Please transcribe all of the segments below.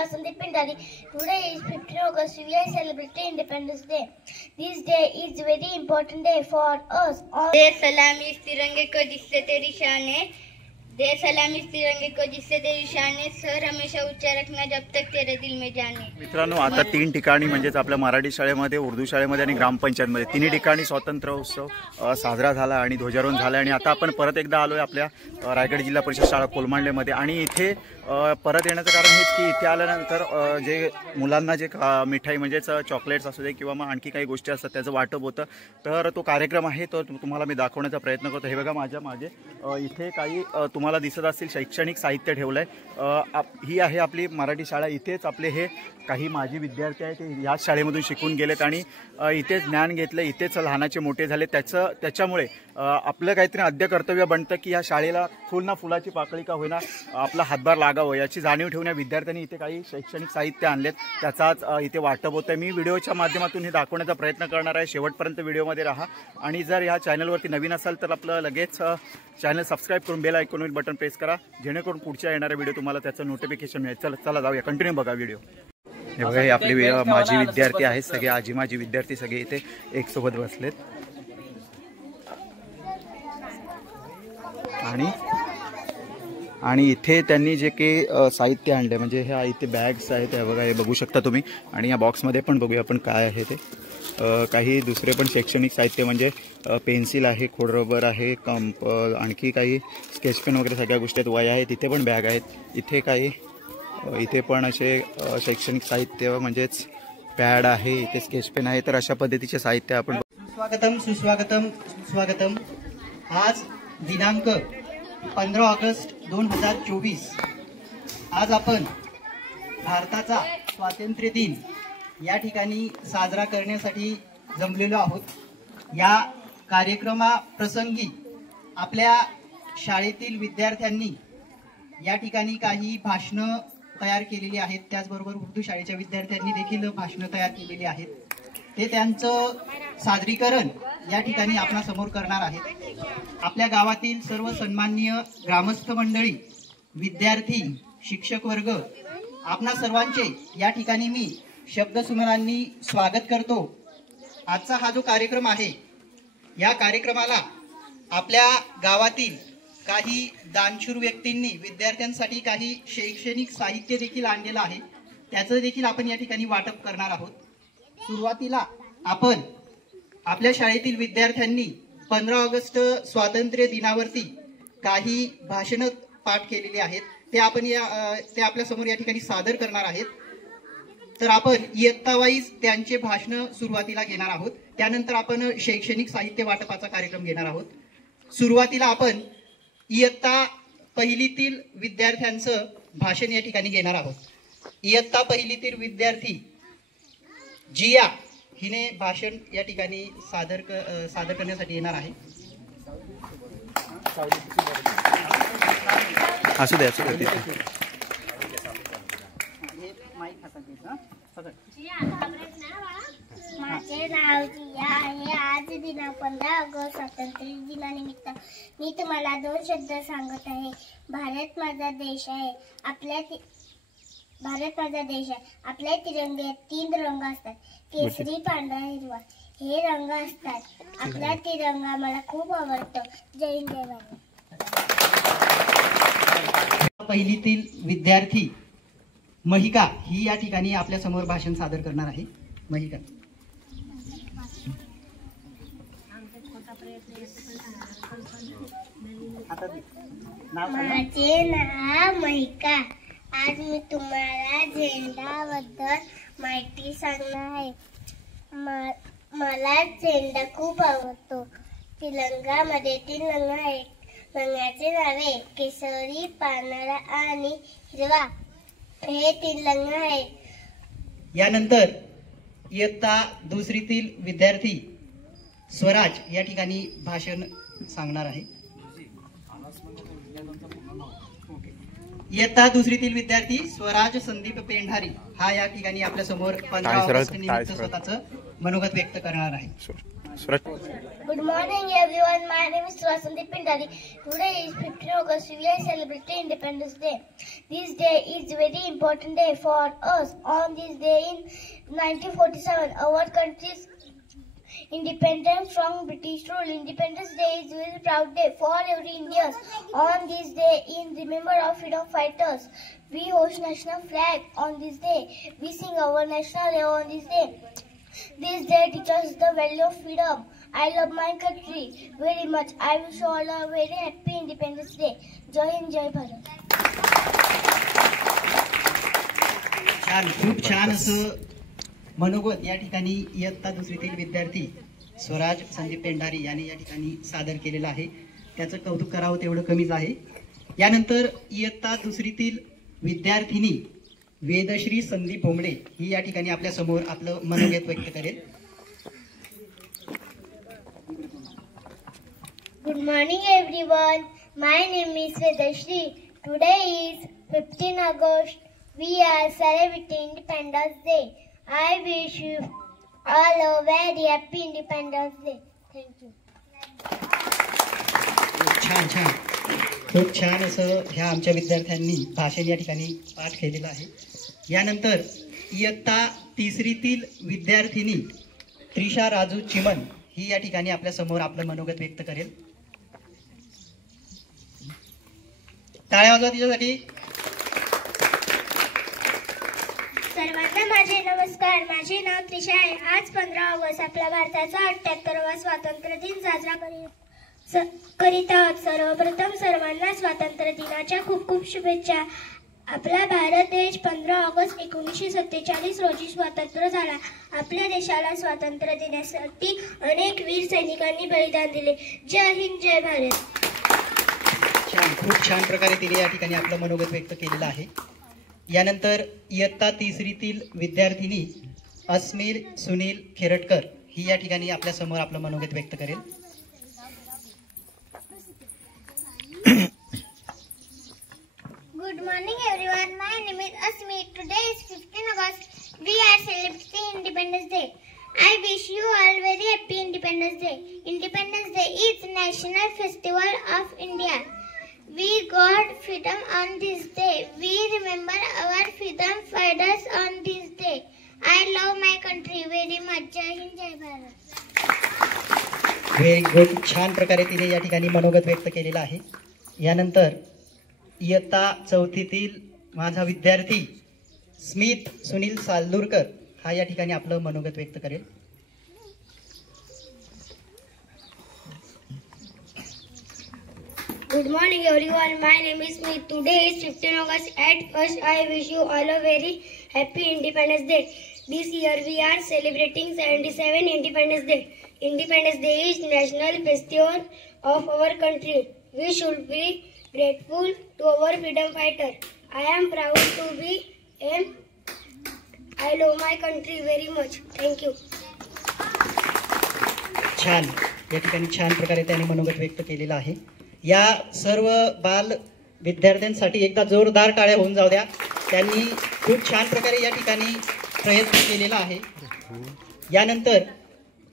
Vasanthi Pendari. Today is 15 August. We are celebrating Independence Day. This day is very important day for us. दे सलामी इस तिरंगे को जिससे तेरी शान है, दे सलामी इस तिरंगे को जिससे तेरी शान है, सर हमेशा ऊंचा रखना जब तक तेरे दिल में जाने। मित्रांनो, आता 3 ठिकाणी म्हणजेच आपल्या मराठी शाळेमध्ये, उर्दू शाळेमध्ये आणि ग्रामपंचायतमध्ये तिन्ही ठिकाणी स्वातंत्र्य उत्सव साजरा झाला आणि ध्वजारोहण झालं आणि आता आपण परत एकदा आलोय आपल्या रायगड जिल्हा परिषद शाळा कोलमांडलेमध्ये। आणि इथे परत येण्याचं कारण हेच की इथे आल्यानंतर जे मुलांना जे मिठाई म्हणजेच चॉकलेट्स असू दे किंवा मग आणखी काही गोष्टी असतात त्याचं वाटप होतं, तर तो कार्यक्रम आहे तो तुम्हाला मी दाखवण्याचा प्रयत्न करतो। हे बघा माझ्या मागे इथे काही तुम्हाला दिसत असतील शैक्षणिक साहित्य ठेवलंय। ही आहे आपली मराठी शाळा। इथेच आपले हे काही माजी विद्यार्थी आहेत, ते याच शाळेमधून शिकून गेलेत आणि इथेच ज्ञान घेतलं, इथेच लहानाचे मोठे झाले। त्याच्यामुळे आपलं काहीतरी आद्य कर्तव्य बनतं की या शाळेला फुल ना फुलाची पाकळी का होईना आपला हातभार लागावं याची जाणीव ठेवण्या विद्यार्थ्यांनी इथे काही शैक्षणिक साहित्य आणलेत, त्याचाच इथे वाटप होतं। मी व्हिडिओच्या माध्यमातून हे दाखवण्याचा प्रयत्न करणार आहे। शेवटपर्यंत व्हिडिओमध्ये राहा आणि जर या चॅनलवरती नवीन असाल तर आपलं लगेच चॅनल सबस्क्राईब करून बेल आयकॉन बटन प्रेस करा, जेणेकरून पुढच्या येणाऱ्या व्हिडिओ तुम्हाला त्याचं नोटिफिकेशन मिळेल। चला जाऊया, कंटिन्यू बघा व्हिडिओ। हे बघा, हे आपले माजी विद्यार्थी आहेत, सगळे आजी माजी विद्यार्थी सगळे इथे एक सोबत बसलेत आणि इथे त्यांनी जे काही साहित्य आणले म्हणजे हे इथे बॅग्स आहेत, हे बघा, हे बघू शकता तुम्ही। आणि या बॉक्समध्ये पण बघूया आपण काय आहे ते। काही दुसरे पण शैक्षणिक साहित्य म्हणजे पेन्सिल आहे, खोडरबर आहे, कंप, आणखी काही स्केच पेन वगैरे सगळ्या गोष्टी आहेत, वया आहेत, इथे पण बॅग आहेत, इथे काही इथे पण असे शैक्षणिक साहित्य म्हणजेच पॅड आहे, इथे स्केच पेन आहे। तर अशा पद्धतीचे साहित्य आपण सुस्वागतम सुस्वागतम सुस्वागतम। आज दिनांक 15 ऑगस्ट 2024 आज आपण भारताचा स्वातंत्र्य दिन या ठिकाणी साजरा करण्यासाठी जमलेलो आहोत। या कार्यक्रमाप्रसंगी आपल्या शाळेतील विद्यार्थ्यांनी या ठिकाणी काही भाषणं तयार केलेली आहेत, त्याचबरोबर उर्दू शाळेच्या विद्यार्थ्यांनी देखील भाषणं तयार केलेली आहेत। ते त्यांचं सादरीकरण या ठिकाणी आपल्या समोर करणार आहेत। आपल्या गावातील सर्व सन्माननीय ग्रामस्थ मंडळी, विद्यार्थी, शिक्षक वर्ग, आपणा सर्वांचे या ठिकाणी मी शब्दसुमनांनी स्वागत करतो। आजचा हा जो कार्यक्रम आहे या कार्यक्रमाला आपल्या गावातील काही दानशूर व्यक्तींनी विद्यार्थ्यांसाठी काही शैक्षणिक साहित्य देखील आणलेलं आहे, त्याचं देखील आपण या ठिकाणी वाटप करणार आहोत। सुरुवातीला आपण आपल्या शाळेतील विद्यार्थ्यांनी 15 ऑगस्ट स्वातंत्र्य दिनावरती काही भाषणं पाठ केलेली आहेत, ते आपल्या समोर या ठिकाणी सादर करणार आहेत। तर आपण इयत्ता वाईज त्यांचे भाषण सुरुवातीला घेणार आहोत, त्यानंतर आपण शैक्षणिक साहित्य वाटपाचा कार्यक्रम घेणार आहोत। सुरुवातीला आपण इयत्ता पहिलीतील विद्यार्थ्यांचं भाषण या ठिकाणी घेणार आहोत। इयत्ता पहिलीतील विद्यार्थी जिया हिने भाषण या ठिकाणी सादर करण्यासाठी येणार आहे। असू दे माझे नाव जिया आहे। आज दिनांक 15 ऑगस्ट स्वातंत्र्य दिनानिमित्त मी तुम्हाला 2 शब्द सांगत आहे। भारत माझा देश आहे, आपल्या तिरंग्यात 3 रंग असतात, केसरी, पांढरा, हिरवा हे रंग असतात। आपला तिरंगा मला खूप आवडतो। जय हिंद, जय भारत। पहिलीतील विद्यार्थी महिका ही या ठिकाणी आपल्या समोर भाषण सादर करणार आहे। महिका, माझे नाव महिका। आज मी तुम्हाला झेंडाबद्दल माहिती सांगणार आहे। मला झेंडा खूप आवडतो। तिरंगामध्ये 3 रंग आहेत। रंगाचे नावे केसरी, पांढरा आणि हिरवा हे 3 रंग आहेत। यानंतर इयत्ता दुसरीतील विद्यार्थी स्वराज या ठिकाणी भाषण सांगणार आहे। इयत्ता दुसरीतील विद्यार्थी स्वराज संदीप पेंढारी हा या ठिकाणी आपल्या समोर 15 ऑगस्ट निमित्त स्वतःचं मनोगत व्यक्त करणार आहे। Good morning everyone, my name is Sandeep Pendari. Today is 15 August, we are celebrating Independence Day. This day is very important day for us. On this day in 1947, our country's independence from British rule. Independence Day is a very proud day for every Indian. On this day, in remembrance of freedom fighters, we host national flag on this day. We sing our national anthem on this day. This day teaches the value of freedom. I love my country very much. I wish you all a very happy Independence Day. Jai Hind, Jai Bharat. छान, खूप छान असं मनोगत या ठिकाणी इयत्ता दुसरीतील विद्यार्थी स्वराज संदीप पेंढारी यांनी या ठिकाणी सादर केलेलं आहे. त्याचं कौतुक करावं तेवढं कमीच आहे. यानंतर इयत्ता दुसरीतील विद्यार्थिनी वेदश्री संदीप भोमडे ही या ठिकाणी आपल्या समोर आपलं मनोगत व्यक्त करेल. Good morning everyone. My name is Vedashri. Today is 15 August. We are celebrating Independence Day. I wish you all a very happy Independence Day. Thank you. छान छान, खूप छान असं ह्या आमच्या विद्यार्थ्यांनी भाषण या ठिकाणी पाठ केलेलं आहे. यानंतर इयत्ता तिसरीतील विद्यार्थिनी त्रिशा राजू चिमन ही या ठिकाणी आपल्या समोर आपलं मनोगत व्यक्त करेल. टाळ्या वाजवा तिच्यासाठी. सर्वांना माझे नमस्कार. माझे नाव त्रिशा आहे. आज 15 ऑगस्ट आपल्या भारताचा 78वा स्वातंत्र्य दिन साजरा करीत आहोत. सर्वप्रथम सर्वांना स्वातंत्र्य दिनाच्या खूप खूप शुभेच्छा. आपला भारत देश 15 ऑगस्ट 1947 रोजी स्वतंत्र झाला. आपल्या देशाला स्वातंत्र्य देण्यासाठी अनेक वीर सैनिकांनी बलिदान दिले. जय हिंद, जय भारत. छान, खूप छान प्रकारे तिने या ठिकाणी आपलं मनोगत व्यक्त केलेलं आहे. यानंतर इयत्ता तिसरीतील विद्यार्थिनी अस्मिर सुनील खेरटकर ही या ठिकाणी आपल्या समोर आपलं मनोगत व्यक्त करेल. Good morning everyone. My name is Asmi. Today is 15 August. We are celebrating Independence Day. I wish you all very happy Independence Day. Independence Day is national festival of India. We got freedom on this day. We remember our freedom fighters on this day. I love my country very much. Jai Hind, Jai Bharat. Very good. छान प्रकारे तिने या ठिकाणी मनोगत व्यक्त केलेलं आहे. यानंतर इयत्ता चौथीतील माझा विद्यार्थी स्मित सुनील सालदूरकर हा या ठिकाणी आपलं मनोगत व्यक्त करेल. Good morning everyone. My name is Smith. Today is 15 August. At first, I wish you all a very happy Independence Day. This year we are celebrating 77 Independence Day. Independence Day is national festival of our country. We should be grateful to our freedom fighter. I am proud to be him. I love my country very much. Thank you. छान, या ठिकाणी छान प्रकारे त्याने मनोगत व्यक्त केलेलं आहे. या सर्व बाल विद्यार्थ्यांसाठी एकदा जोरदार टाळ्या होऊन जाऊ द्या. त्यांनी खूप छान प्रकारे या ठिकाणी प्रयत्न केलेला आहे. यानंतर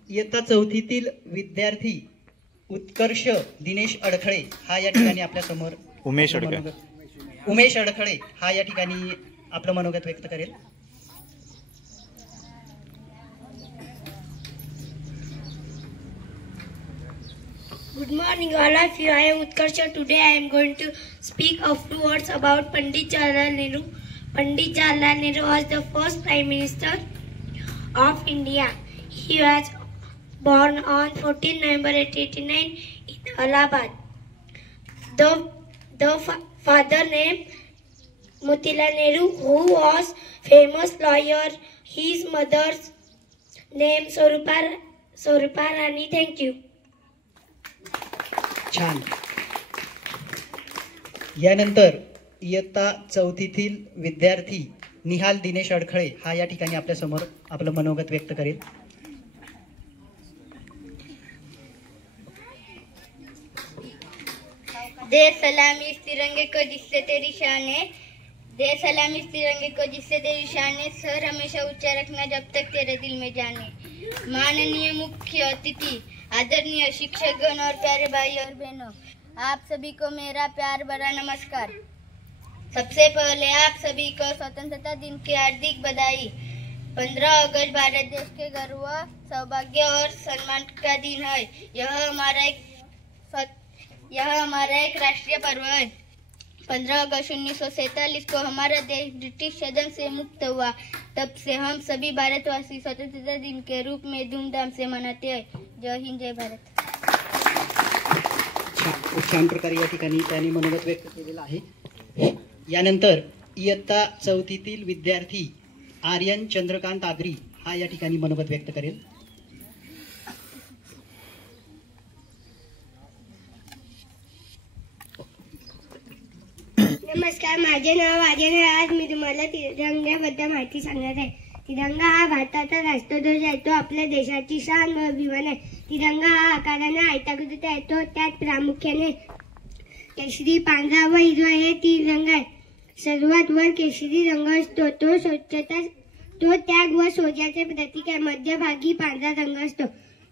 इयत्ता चौथीतील विद्यार्थी उत्कर्ष दिनेश अडखळे हा या ठिकाणी आपल्या समोर उमेश अडखळे हा या ठिकाणी आपलं मनोगत व्यक्त करेल. Good morning all of you. I am Utkarsha. Today I am going to speak a few words about Pandit Jawaharlal Nehru. Pandit Jawaharlal Nehru was the first Prime Minister of India. He was born on 14 November 1889 in Allahabad. The father named Motilal Nehru, who was famous lawyer. His mother's name Swarupa Rani. Thank you. छान. यानंतर इयत्ता चौथीतील विद्यार्थी निहाल दिनेश अडखळे हा या ठिकाणी आपल्या समोर आपलं मनोगत व्यक्त करेल. दे सलामी इस तिरंगे को जिससे तेरी शान है. दे सलामी इस तिरंगे को जिससे तेरी शान है. सर हमेशा ऊंचा रखना जब तक तेरे दिल में जान है. माननीय मुख्य अतिथि, आदरणीय शिक्षकगण और प्यारे भाई और बहनों, आप सभी को मेरा प्यार भरा नमस्कार। सबसे पहले आप सभी को स्वतंत्रता दिन की हार्दिक बधाई। 15 अगस्त भारत देश के गर्व, सौभाग्य और सम्मान का दिन है। यह हमारा एक राष्ट्रीय पर्व है। 15 अगस्त 1947 को हमारा देश ब्रिटिश शासन से मुक्त हुआ। तब से हम सभी भारतवासी स्वतंत्रता दिन के रूप में धूमधाम से मनाते हैं। जय हिंद, जय भारत। खूप छान प्रकारे या ठिकाणी त्यांनी मनोगत व्यक्त केलेलं आहे। यानंतर इयत्ता 4थीतील विद्यार्थी आर्यन चंद्रकांत आगरी हा या ठिकाणी मनोगत व्यक्त करेल। नमस्कार, माझे नाव आर्यन आहे। आज मी तुम्हाला तिरंग्याबद्दल माहिती सांगणार आहे। तिरंगा हा भारताचा राष्ट्रध्वज आहे। तो आपल्या देशाची शान व अभिमान आहे। तिरंगा हा आकाराने आयताकृती आहे। तो त्यात प्रामुख्याने केशरी, पांढरा व हिरवा हे 3 रंग आहेत। सर्वात वर केशरी रंग असतो। तो त्याग व शौर्याचे प्रतीक आहे। मध्यभागी पांढरा रंग असतो।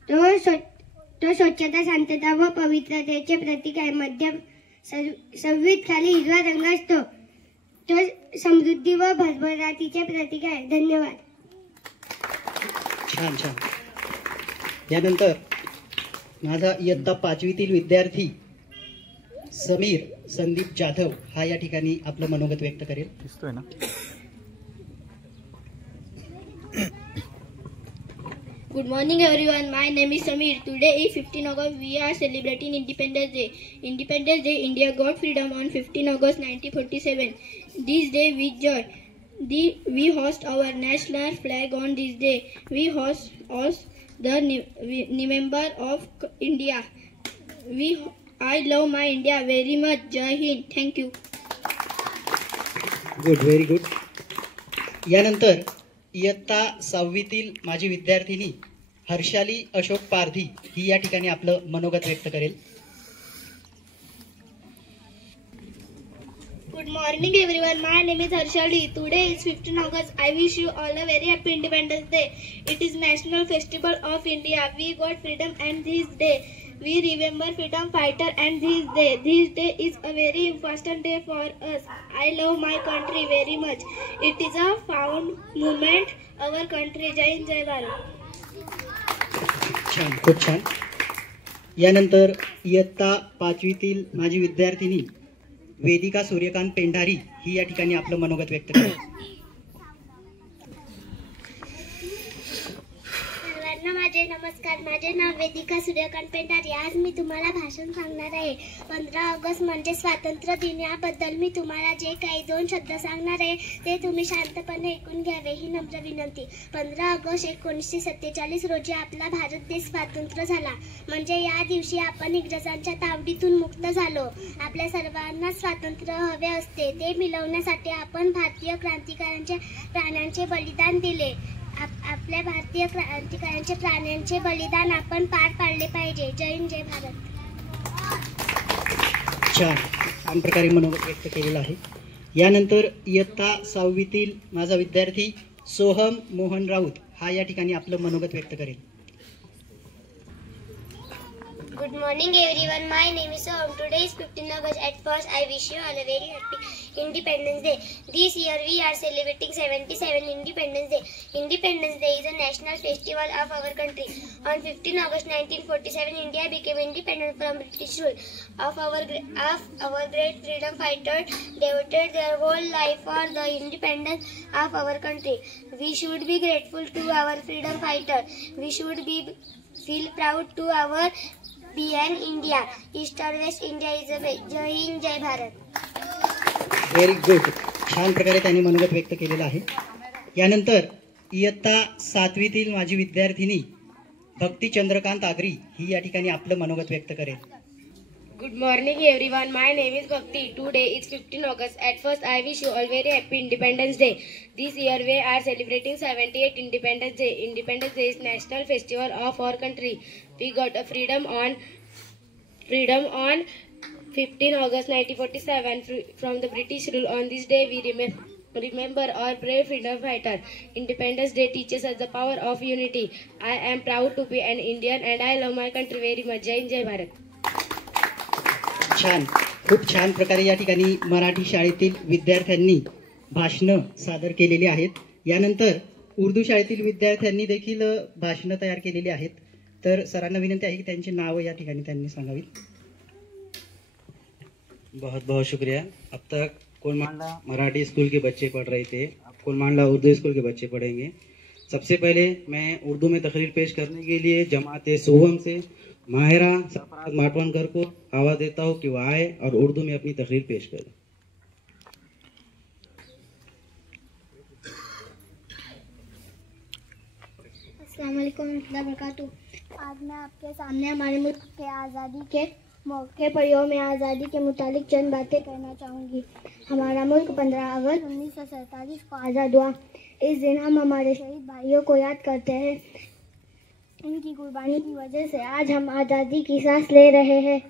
तो स्वच्छता, शांतता व पवित्रतेचे प्रतीक आहे। सर्वात खाली हिरवा रंग असतो। तो समृद्धी व भरभराटीचे प्रतीक आहे। धन्यवाद। छान छान। यानंतर माझा इयत्ता 5वीतील विद्यार्थी समीर संदीप जाधव हा या ठिकाणी आपलं मनोगत व्यक्त करेल। दिसतोय ना? Good morning everyone, my name is Samir. Today is 15 August, we are celebrating Independence Day. Independence Day, India got freedom on 15 August 1947. This day with joy, we hoist our national flag on this day. We hoist the remember of India. I love my India very much. Jai Hind, thank you. Good, very good. यानंतर इयत्ता 6वीतील माझी विद्यार्थिनी हर्षाली अशोक पारधी ही या ठिकाणी आपलं मनोगत व्यक्त करेल। Good morning everyone, my name is Harshali. Today is 15 August. I wish you all a very happy Independence Day. It is National Festival of India. We got freedom and this day we remember freedom fighter and this day is a very important day for us. I love my country very much. It is a proud moment our country. Jai Hind, Jai Bharat. छान, खूप छान। यानंतर इयत्ता 5वीतील माझी विद्यार्थिनी वेदिका सूर्यकांत पेंढारी ही या ठिकाणी आपलं मनोगत व्यक्त करेल। सर्वांना माझे नमस्कार। माझे नाव वेदिका सूर्यकांत पेंढारी। आज मी तुम्हाला भाषण सांगणार आहे। 15 ऑगस्ट म्हणजे स्वातंत्र्य दिन। याबद्दल मी तुम्हाला जे काही 2 शब्द सांगणार आहे ते तुम्ही शांतपणे ऐकून घ्यावे ही नम्र विनंती। 15 ऑगस्ट 1947 रोजी आपला भारत देश स्वतंत्र झाला। म्हणजे या दिवशी आपण इंग्रजांच्या तावडीतून मुक्त झालो। आपल्या सर्वांना स्वातंत्र्य हवे असते, ते मिळवण्यासाठी आपण भारतीय क्रांतिकारकांच्या प्राणांचे बलिदान दिले। आपल्या भारतीय क्रांतिकारकांच्या प्राणांचे बलिदान आपण पार पाडले पाहिजे। जय हिंद, जय भारत। छान प्रकारे मनोगत व्यक्त केलेलं आहे। यानंतर इयत्ता 6वीतील माझा विद्यार्थी सोहम मोहन राऊत हा या ठिकाणी आपलं मनोगत व्यक्त करेल। Good morning everyone, my name is Soham. Today is 15 August. At first I wish you all a very happy Independence Day. This year we are celebrating 77 Independence Day. Independence Day is a national festival of our country. On 15 August 1947, India became independent from British rule. Of our great freedom fighters devoted their whole life for the independence of our country. We should be grateful to our freedom fighters. We should feel proud to our being India. East or West, India is a way. Jai Hind, Jai Bharat. Very good. छान प्रकारे त्यांनी मनोगत व्यक्त केलेलं आहे। यानंतर इयत्ता 7वीतील माझी विद्यार्थिनी भक्ती चंद्रकांत आगरी ही या ठिकाणी आपलं मनोगत व्यक्त करेल। Good morning everyone, my name is Bhakti. Today is 15 August. At first I wish you all very happy Independence Day. This year we are celebrating 78 Independence Day. Independence Day is national festival of our country. We got a freedom on 15 August 1947 from the British rule. On this day we remember our brave freedom fighter. Independence Day teaches us the power of unity. I am proud to be an Indian and I love my country very much. जय हिंद, जय भारत. छान, खूप छान प्रकारे या ठिकाणी मराठी शाळेतील विद्यार्थ्यांनी भाषणं सादर केलेली आहेत. यानंतर उर्दू शाळेतील विद्यार्थ्यांनी देखील भाषणं तयार केलेली आहेत. तर सरांना विनंती आहे की त्यांची नावं या ठिकाणी त्यांनी सांगावीत. बहुत बहुत शुक्रिया. अब तक कोलमांडला मराठी स्कूल के बच्चे पढ़ रहे थे, अब कोलमांडला उर्दू स्कूल के बच्चे पढ़ेंगे. सबसे पहले मैं उर्दू में तकरीर पेश करने के लिए जमात सोहम से माहिरा सरफराज माटवानकर को आवाज़ देता हूँ कि वह आए और उर्दू में अपनी तकरीर पेश करें. अस्सलाम वालेकुम रहमतुल्लाहि व बरकातुहू. आज मैं आपके सामने हमारे मुल्क के आज़ादी के मौके पर यौम आज़ादी के मुतालिक चंद बातें कहना चाहूँगी. हमारा मुल्क 15 अगस्त 1947 को आज़ाद हुआ. इस दिन हम हमारे शहीद भाइयों को याद करते हैं. इनकी कुर्बानी की वजह से आज हम आज़ादी की सांस ले रहे हैं.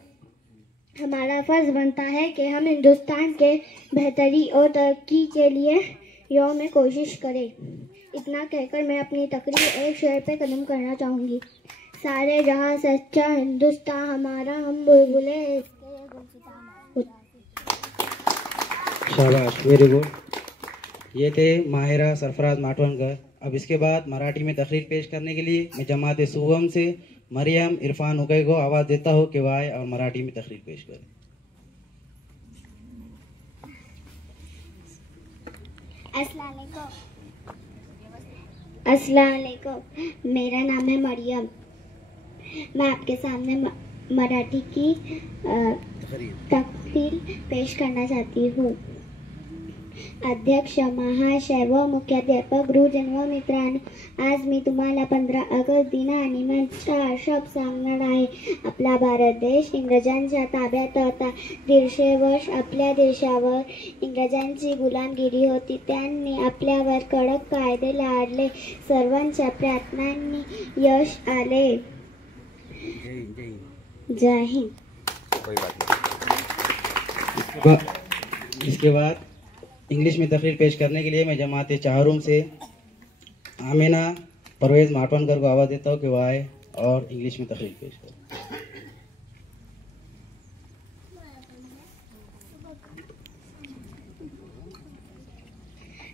हमारा फ़र्ज़ बनता है कि हम हिंदुस्तान के बेहतरी और तरक्की के लिए यौम में कोशिश करें. इतना कहकर मैं अपनी तकरीर एक शेर पे कदम करना चाहूँगी. सारे जहाँ सच्चा हिंदुस्तान हमारा, हम बुलबुले इसके गुलसितान. शाबाश, वेरी गुड. ये थे माहिरा सरफराज माटवानकर. अब इसके बाद मराठी में तकरीर पेश करने के लिए मैं जमात सुगम से मरियम इरफान उकई को आवाज़ देता हूँ कि वह आए और मराठी में तकरीर पेश करें. अस्सलाम वालेकुम. मेरा नाम है मरियम. मैं आपके सामने मराठी की तकरीर पेश करना चाहती हूँ. अध्यक्ष, महाशय व मुख्याध्यापक, गुरुजन व मित्रांनो, आज मी तुम्हाला 15 ऑगस्ट दिनानिमित्त 4 शब्द सांगणार आहे. आपला भारत देश इंग्रजांच्या ताब्यात होता. 150 वर्ष आपल्या देशावर इंग्रजांची गुलामगिरी होती. त्यांनी आपल्यावर कडक कायदे लादले. सर्वांच्या प्रयत्नांनी यश आले. जय हिंद. इसके बाद इंग्लिश में तकरीर पेश करने के लिए मैं जमात चाहरूम से आमिना परवेज माटवानकर को आवाज़ देता हूँ कि वह आए और इंग्लिश में तकरीर पेश करें.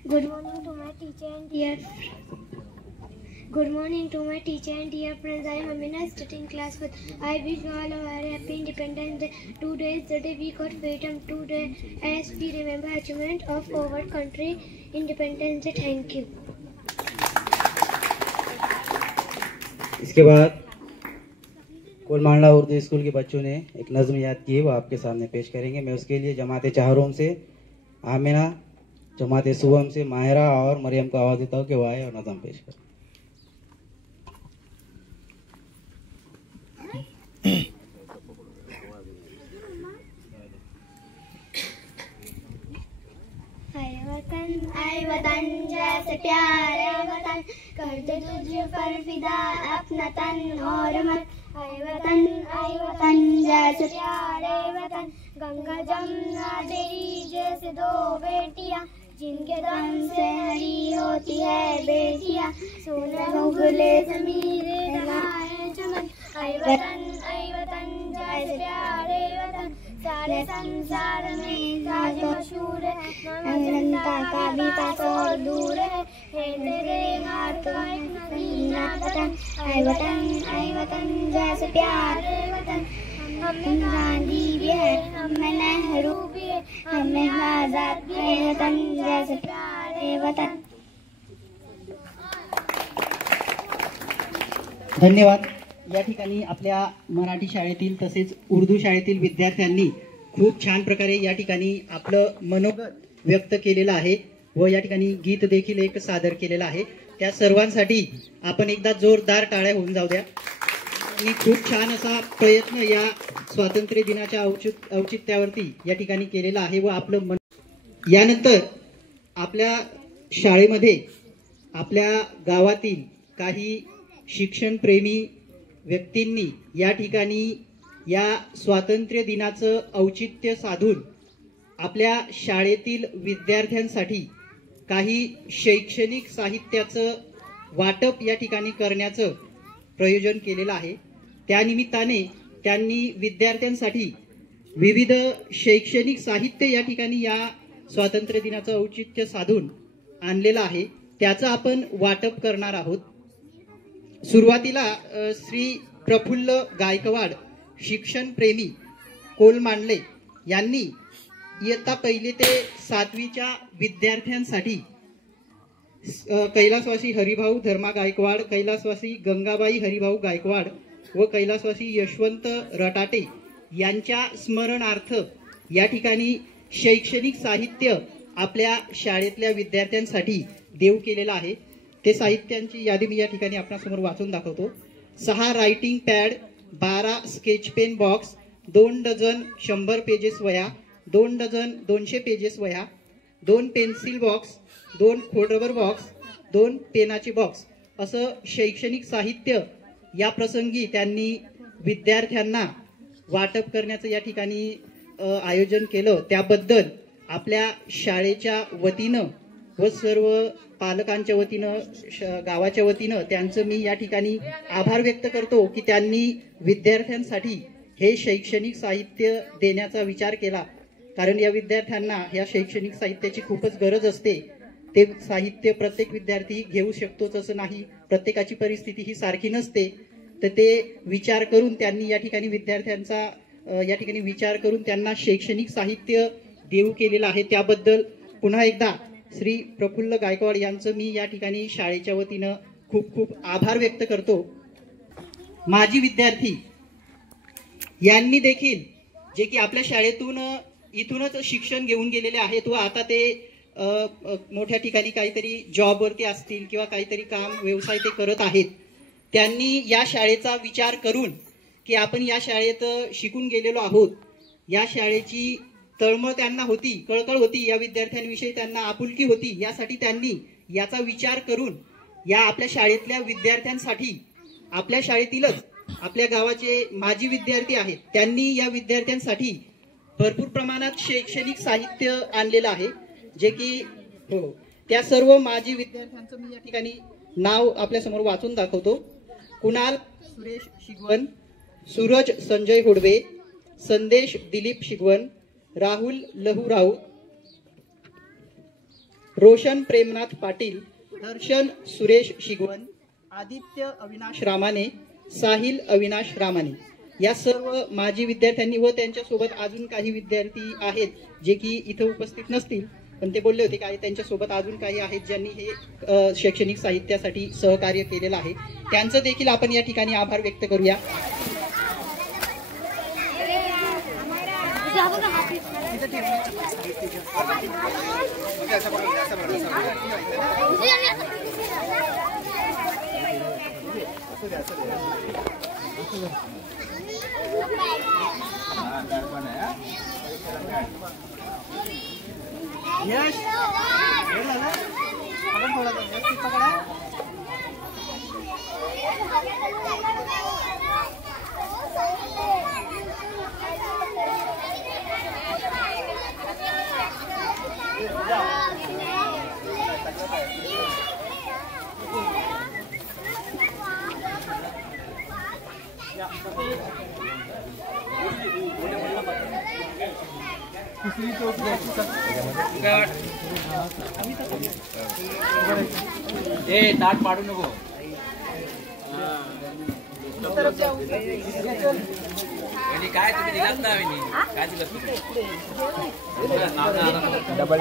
Good morning to my teacher and dear friends. I am Amina, studying class 4. I wish you all a very happy Independence Day. Today is the day we got freedom. Today, as we remember achievement of our country, Independence Day. Thank you. इसके बाद कोलमांडला Urdu school के बच्चों ने एक नज़्म याद की है, वो आपके सामने पेश करेंगे. मैं उसके लिए जमात चाहरूम से आमिना, जमात सुबम से माहिरा और मरियम को आवाज़ देता हूँ कि वो आए और नज़्म पेश करें. ऐ वतन जैसे प्यारे वतन, कर दे तुझ पर फिदा अपना तन और मन. ऐ वतन जैसे प्यारे वतन, गंगा जमुना तेरी जैसे 2 बेटियां, जिनके दम से हरी होती है बेटियां. सोना उगले ज़मीरे लगाए चमन. ऐ वतन जैसे प्यारे वतन, सारे संसार में ताज मशहूर है. जनता का भी पास और दूर है तेरे हाथ का एक नगीना वतन. ऐ वतन जैसे प्यारे वतन, हमें गांधी भी है, हमें नेहरू भी है, हमें आजाद भी है. वतन जैसे प्यारे वतन. धन्यवाद. या ठिकाणी आपल्या मराठी शाळेतील तसेच उर्दू शाळेतील विद्यार्थ्यांनी खूप छान प्रकारे या ठिकाणी आपलं मनोगत व्यक्त केलेलं आहे व या ठिकाणी गीत देखील एक सादर केलेलं आहे. त्या सर्वांसाठी आपण एकदा जोरदार टाळ्या होऊन जाऊ द्या. आणि खूप छान असा प्रयत्न या स्वातंत्र्य दिनाच्या औचित्यावरती या ठिकाणी केलेला आहे व आपलं मन. यानंतर आपल्या शाळेमध्ये आपल्या गावातील काही शिक्षणप्रेमी व्यक्तींनी या ठिकाणी या स्वातंत्र्य दिनाचं औचित्य साधून आपल्या शाळेतील विद्यार्थ्यांसाठी काही शैक्षणिक साहित्याचं वाटप या ठिकाणी करण्याचं प्रयोजन केलेलं आहे। त्यानिमित्ताने त्यांनी विद्यार्थ्यांसाठी विविध शैक्षणिक साहित्य या ठिकाणी या स्वातंत्र्य दिनाचं औचित्य साधून आणलेलं आहे, त्याचं आपण वाटप करणार आहोत। सुरुवातीला श्री प्रफुल्ल गायकवाड शिक्षणप्रेमी कोलमांडले यांनी इयत्ता 1 ते 7वीच्या विद्यार्थ्यांसाठी कैलासवासी हरिभाऊ धर्मा गायकवाड, कैलासवासी गंगाबाई हरिभाऊ गायकवाड व कैलासवासी यशवंत रटाटे यांच्या स्मरणार्थ या ठिकाणी शैक्षणिक साहित्य आपल्या शाळेतल्या विद्यार्थ्यांसाठी देऊ केलेलं आहे। ते साहित्यांची यादी मी या ठिकाणी आपल्यासमोर वाचून दाखवतो। 6 writing pad, 12 sketch pen box, 2 dozen 100 pages वह्या, 2 डझन 200 पेजेस वह्या, 2 पेन्सिल बॉक्स, 2 खोडरबर बॉक्स, 2 पेनाचे बॉक्स असं शैक्षणिक साहित्य या प्रसंगी त्यांनी विद्यार्थ्यांना वाटप करण्याचं या ठिकाणी आयोजन केलं। त्याबद्दल आपल्या शाळेच्या वतीनं व सर्व पालकांच्या वतीनं, गावाच्या वतीनं त्यांचं मी या ठिकाणी आभार व्यक्त करतो की त्यांनी विद्यार्थ्यांसाठी हे शैक्षणिक साहित्य देण्याचा विचार केला। कारण या विद्यार्थ्यांना या शैक्षणिक साहित्याची खूपच गरज असते। ते साहित्य प्रत्येक विद्यार्थी घेऊ शकतोच असं नाही, प्रत्येकाची परिस्थिती ही सारखी नसते। तर ते विचार करून त्यांनी या ठिकाणी विद्यार्थ्यांचा या ठिकाणी विचार करून त्यांना शैक्षणिक साहित्य देऊ केलेलं आहे। त्याबद्दल पुन्हा एकदा श्री प्रफुल्ल गायकवाड यांचं मी या ठिकाणी शाळेच्या वतीनं खूप खूप आभार व्यक्त करतो। माजी विद्यार्थी यांनी देखील जे की आपल्या शाळेतून इथूनच शिक्षण घेऊन गेलेले आहेत व आता ते मोठ्या ठिकाणी काहीतरी जॉबवरती असतील किंवा काहीतरी काम व्यवसाय ते करत आहेत, त्यांनी या शाळेचा विचार करून की आपण या शाळेत शिकून गेलेलो आहोत, या शाळेची तळमळ त्यांना होती, कळकळ होती, या विद्यार्थ्यांविषयी त्यांना आपुलकी होती, यासाठी त्यांनी याचा विचार करून या आपल्या शाळेतल्या विद्यार्थ्यांसाठी, आपल्या शाळेतीलच आपल्या गावाचे माजी विद्यार्थी आहेत, त्यांनी या विद्यार्थ्यांसाठी भरपूर प्रमाणात शैक्षणिक साहित्य आणलेलं आहे। जे की हो, त्या सर्व माजी विद्यार्थ्यांचं मी या ठिकाणी नाव आपल्या समोर वाचून दाखवतो। कुणाल सुरेश शिगवन, सूरज संजय हुडवे, संदेश दिलीप शिगवन, राहुल लहू राऊत, रोशन प्रेमनाथ पाटील, दर्शन सुरेश शिगवन, आदित्य अविनाश रामाने, साहिल अविनाश रामाने या सर्व माजी विद्यार्थ्यांनी व त्यांच्यासोबत अजून काही विद्यार्थी आहेत जे की इथे उपस्थित नसतील, पण ते बोलले होते की त्यांच्यासोबत अजून काही आहेत ज्यांनी हे शैक्षणिक साहित्यासाठी सहकार्य केलेलं आहे, त्यांचं देखील आपण या ठिकाणी आभार व्यक्त करूया। यश ताट पाडू नको। काय तुम्ही दिलात ना काय डबल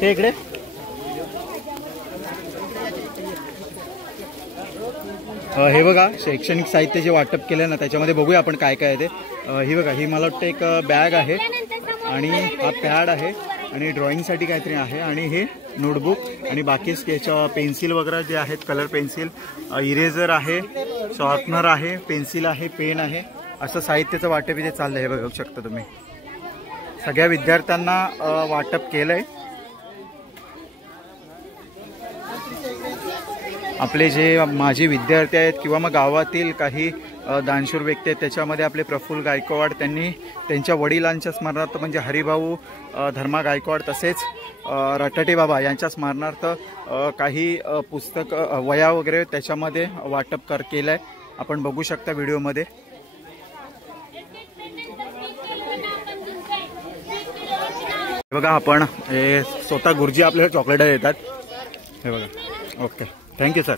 ते इकडे हे बघा शैक्षणिक साहित्य जे वाटप केलं ना त्याच्यामध्ये बघूया आपण काय काय आहे ते। ही बघा, ही मला वाटतं एक बॅग आहे आणि हा पॅड आहे आणि ड्रॉइंगसाठी काहीतरी आहे आणि हे नोटबुक आणि बाकी स्केच पेन्सिल वगैरे जे आहेत, कलर पेन्सिल, इरेझर आहे, शॉर्पनर आहे, पेन्सिल आहे, पेन आहे, असं साहित्याचं वाटप इथे चाललं आहे। बघू शकता तुम्ही सगळ्या विद्यार्थ्यांना वाटप केलंय। आपले जे माजी विद्यार्थी आहेत किंवा मग गावातील काही दानशूर व्यक्ती आहेत, त्याच्यामध्ये आपले प्रफुल्ल गायकवाड त्यांनी त्यांच्या वडिलांच्या स्मरणार्थ म्हणजे हरिभाऊ धर्मा गायकवाड तसेच रटाटे बाबा यांच्या स्मरणार्थ काही पुस्तक वया वगैरे त्याच्यामध्ये वाटप केलं आहे. आपण बघू शकता व्हिडिओमध्ये. बघा आपण हे स्वतः गुरुजी आपल्याला चॉकलेट देतात. हे बघा. Okay, thank you sir.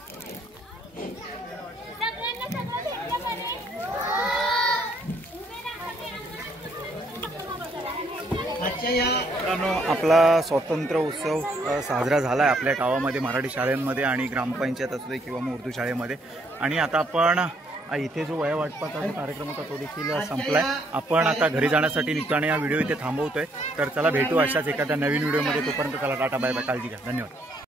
आपला स्वातंत्र्य उत्सव साजरा झाला आहे आपल्या गावामध्ये, मराठी शाळांमध्ये आणि ग्रामपंचायत असू दे किंवा मग उर्दू शाळेमध्ये. आणि आता आपण इथे जो वया वाटपाचा कार्यक्रम होता तो देखील संपलाय. आपण आता घरी जाण्यासाठी निघतो आणि हा व्हिडिओ इथे थांबवतोय. तर चला भेटू अशाच एखाद्या नवीन व्हिडिओमध्ये. तोपर्यंत चला टाटा बाय बाय, काळजी घ्या, धन्यवाद.